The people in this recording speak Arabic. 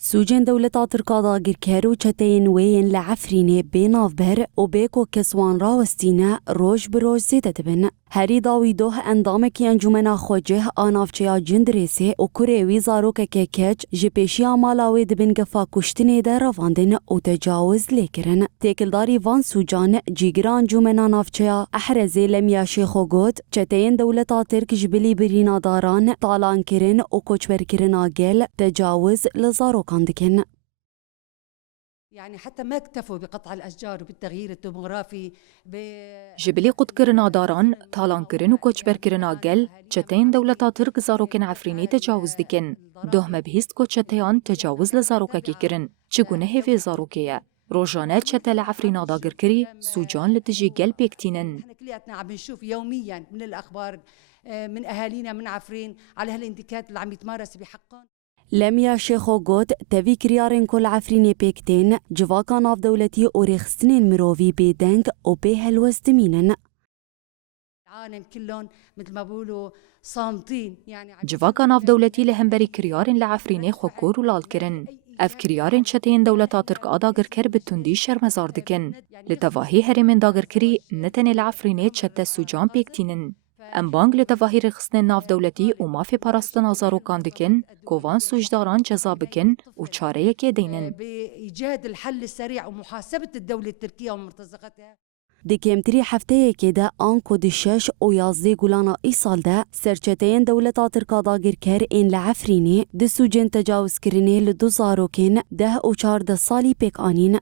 سوجن دولتا تركادا گرکر و چتین وین لعفرینه بیناف بر و بیکو کسوان راوستینه روش بروش زیده دبن. هری داوی دوه اندام کی انجمنا خوجه آنافچیا جندریسه و کره وی زاروک که کچ جپیشی آمالاوی دبن گفا کشتنه در رواندن و تجاوز لیکرن. تکلداری وان سوجان جیگران انجمنا نافچیا احرزی لمیا شیخو گود چتین دولتا ترک جبلی برینا داران طالان کرن و کچبر کرن آگل تجاوز لزاروک كان يعني حتى ما اكتفوا بقطع الأشجار وبالتغيير الديموغرافي جبلي قد كرنا داران طالان كرن وكوچبر كرنا گل چتين دولتا ترك زاروكن عفريني تجاوز دكن دوهم بهست كو چتيان تجاوز لزاروكا كي كرن چگونه هفي زاروكيا روجانه چتل عفرينا داگر كري سوجان لتجي گل بيكتينن. احنا كلياتنا عم نشوف يوميا من الأخبار من أهالينا من عفرين على هالانتكاك اللي عم يتمارس بحقهم. لمیا شیخو گود تاوی کریارن کل عفرینی پیکتین جواکان آف دولتی و رخصتنین مرووی بیدنگ و به هلوستمینن. العالم كلهم مثل ما بقولوا صامتين يعني جواکان آف دولتی لهمبری کریارن لعفرینی خوکور و لال کرن. اف کریارن چتین دولتا ترک آداگر کر بتوندی شرمزار دکن. لتواهی هرمن داگر کری نتن العفرینی چت سوجان پیکتینن. ام بانگ لتواهی رخصتن ناف دولتی و مافی پاراستن آزاروکان دکن کووان سوجداران جزا بکن و چاره یکی دینن. بإيجاد الحل السريع ومحاسبة الدولة التركية ومرتزقتها. دکمتری هفته که ده آن کدشش و 11 گولانا ای سال ده سرچتین دولتا ترکا داگر کر این لعفرینی ده سوجن تجاوز کرنه لدو زاروکن 10 و 14 سالی پیک آنین.